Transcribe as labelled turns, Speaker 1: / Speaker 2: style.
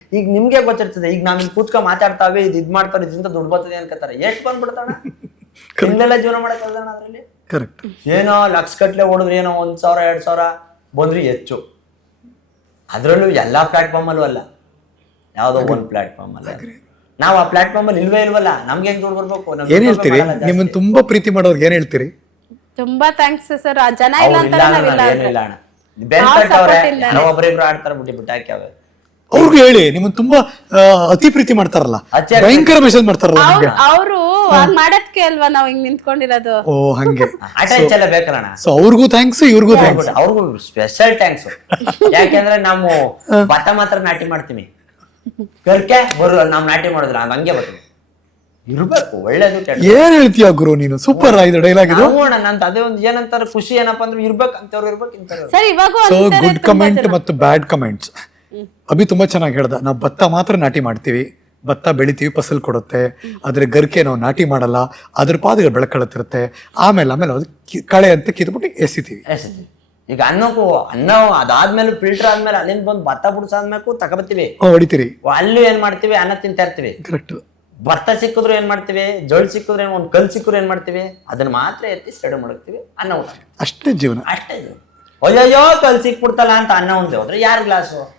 Speaker 1: ಈಗ ನಿಮ್ಗೆ ಗೊತ್ತಿರ್ತದೆ, ಈಗ ನಾವ್ ಇಲ್ಲಿ ಕೂತ್ಕೊಂಡ್ ಮಾತಾಡ್ತಾವೆ, ಇದ್ ಮಾಡ್ತಾರೆ, ಇದರಿಂದ ದುಡ್ಡು ಬರ್ತದೆ ಅನ್ಕೋತಾರೆ. ಎಷ್ಟು ಬಂದ್ಬಿಡ್ತಾಣ ಇಲ್ಲೆಲ್ಲ ಜೀವನ ಮಾಡಕ್ ಅದ್ರಲ್ಲಿ.
Speaker 2: ಕರೆಕ್ಟ್.
Speaker 1: ಏನೋ ಲಕ್ಷ ಗಟ್ಲೆ ಹೊಡೆದ್ರೆ ಏನೋ 1,000 2,000 ಬಂದ್ರಿ ಹೆಚ್ಚು. ಅದ್ರಲ್ಲೂ ಎಲ್ಲಾ ಪ್ಲಾಟ್ಫಾರ್ಮ್ ಅಲ್ಲೂ ಅಲ್ಲ, ಯಾವ್ದೋ ಒಂದ್ ಪ್ಲಾಟ್ಫಾರ್ಮ್ ಅಲ್ಲ. ನಾವ್ ಆ ಪ್ಲಾಟ್ಫಾರ್ಮ್ ಅಲ್ಲಿ ಇಲ್ವಲ್ಲ, ನಮ್ಗೆ ಹೆಂಗ್ ದುಡ್ಡು ಬರ್ಬೇಕು?
Speaker 2: ಏನ್ ಹೇಳ್ತೀರಿ? ನಿಮ್ಮನ್ನ ತುಂಬಾ ಪ್ರೀತಿ ಮಾಡೋರ್ಗೆ ಏನ್ ಹೇಳ್ತೀರಿ?
Speaker 3: ತುಂಬಾ ಥ್ಯಾಂಕ್ಸ್ ಸರ್. ಜನ ಇಲ್ಲ ಅಂತ ನಾವಿಲ್ಲ
Speaker 1: ಏನಿಲ್ಲ ಅಣ್ಣ, ಬೆನ್ ಒಬ್ಬರಿಬ್ರು ಆಡ್ತಾರ ಬಿಟ್ಟು ಹಾಕಿ ಅವೆ.
Speaker 2: ಅವ್ರಿಗೂ ಹೇಳಿ, ನಿಮ್ಮನ್ನ ತುಂಬಾ ಅತಿ ಪ್ರೀತಿ ಮಾಡ್ತಾರಲ್ಲ, ಭಯಂಕರ ಮೆಸೇಜ್ ಮಾಡ್ತಾರಲ್ಲ ನಿಮ್ಗೆ.
Speaker 3: ಅವರು ಮಾಡದ್ಕೆ ಅಲ್ವಾ ನಾವ್ ಹಿಂಗ್ ನಿಂತ್ಕೊಂಡಿರೋದು.
Speaker 2: ಓ ಹಂಗೆ.
Speaker 1: ಅಟೆನ್ಷನ್ ಬೇಕಲ್ಲ.
Speaker 2: ಸೊ ಅವ್ರಿಗೂ ಥ್ಯಾಂಕ್ಸ್, ಇವ್ರಿಗೂ ಥ್ಯಾಂಕ್ಸ್.
Speaker 1: ಅವ್ರಿಗೂ ಸ್ಪೆಷಲ್ ಥ್ಯಾಂಕ್ಸ್. ಯಾಕೆಂದ್ರೆ ನಾವು ಭತ್ತ ಮಾತ್ರ ನಾಟಿ ಮಾಡ್ತೀವಿ, ಕರ್ಕೆ ಬರು ನಾವ್ ನಾಟಿ ಮಾಡಿದ್ರ ಹಂಗೆ ಬರ್ತೀವಿ. ಇರ್ಬೇಕು ಒಳ್ಳೇದು.
Speaker 2: ಏನ್ ಹೇಳ್ತೀಯ ಗುರು ನೀನು? ಸೂಪರ್ ಆಗಿದೆ ಡೈಲಾಗ್ ಇದು.
Speaker 1: ನಂತ ಅದೇ ಒಂದು ಏನಂತಾರೆ ಖುಷಿ ಏನಪ್ಪಾ ಅಂದ್ರೆ ಇರ್ಬೇಕು ಅಂತವ್ರು ಇರ್ಬೇಕು ಇಂತವ್ರು.
Speaker 3: ಸರ್ ಇವಾಗ
Speaker 2: ಸೊ ಗುಡ್ ಕಮೆಂಟ್ ಮತ್ತು ಬ್ಯಾಡ್ ಕಮೆಂಟ್ಸ್. ಅಭಿ ತುಂಬಾ ಚೆನ್ನಾಗಿ ಹೇಳ್ದ. ನಾವು ಭತ್ತ ಮಾತ್ರ ನಾಟಿ ಮಾಡ್ತೀವಿ, ಭತ್ತ ಬೆಳಿತೀವಿ, ಫಸಲ್ ಕೊಡುತ್ತೆ, ಆದ್ರೆ ಗರ್ಕೆ ನಾವು ನಾಟಿ ಮಾಡಲ್ಲ, ಅದ್ರ ಪಾದಗಳು ಬೆಳಕಳತಿರುತ್ತೆ, ಆಮೇಲೆ ಅದು ಕಳೆ ಅಂತ ಕಿತ್ಬಿಟ್ಟು ಎಸಿತೀವಿ.
Speaker 1: ಈಗ ಅನ್ನಕ್ಕೂ ಅನ್ನ ಅದಾದ್ಮೇಲೆ ಫಿಲ್ಟರ್ ಆದ್ಮೇಲೆ ಅಲ್ಲಿಂದ ಬಂದು ಭತ್ತ ಬಿಡ್ಸಾದ್ಮೇಲೆ ತಗೋಬತ್ತೀವಿ,
Speaker 2: ಹೊಡಿತೀರಿ.
Speaker 1: ಅಲ್ಲಿ ಏನ್ ಮಾಡ್ತೀವಿ, ಅನ್ನ ತಿಂತಾ ಇರ್ತೀವಿ.
Speaker 2: ಕರೆಕ್ಟ್.
Speaker 1: ಭತ್ತ ಸಿಕ್ಕಿದ್ರು ಏನ್ ಮಾಡ್ತೀವಿ, ಜೋಳ ಸಿಕ್ಕಿದ್ರೆ ಒಂದ್ ಕಲ್ ಸಿಕ್ಕರು ಏನ್ ಮಾಡ್ತೀವಿ, ಅದನ್ನ ಮಾತ್ರ ಎತ್ತಿ ಸ್ಟಡಿ ಮಾಡ್ತೀವಿ, ಅನ್ನ ಊಟ.
Speaker 2: ಅಷ್ಟೇ ಜೀವನ.
Speaker 1: ಅಷ್ಟೇ ಇದು. ಅಯ್ಯಯ್ಯೋ ಕಲ್ ಸಿಕ್ಬಿಡ್ತಲ್ಲ ಅಂತ ಅನ್ನ ಉಂಡೆ ಹೋದ್ರೆ ಯಾರ ಗ್ಲಾಸು?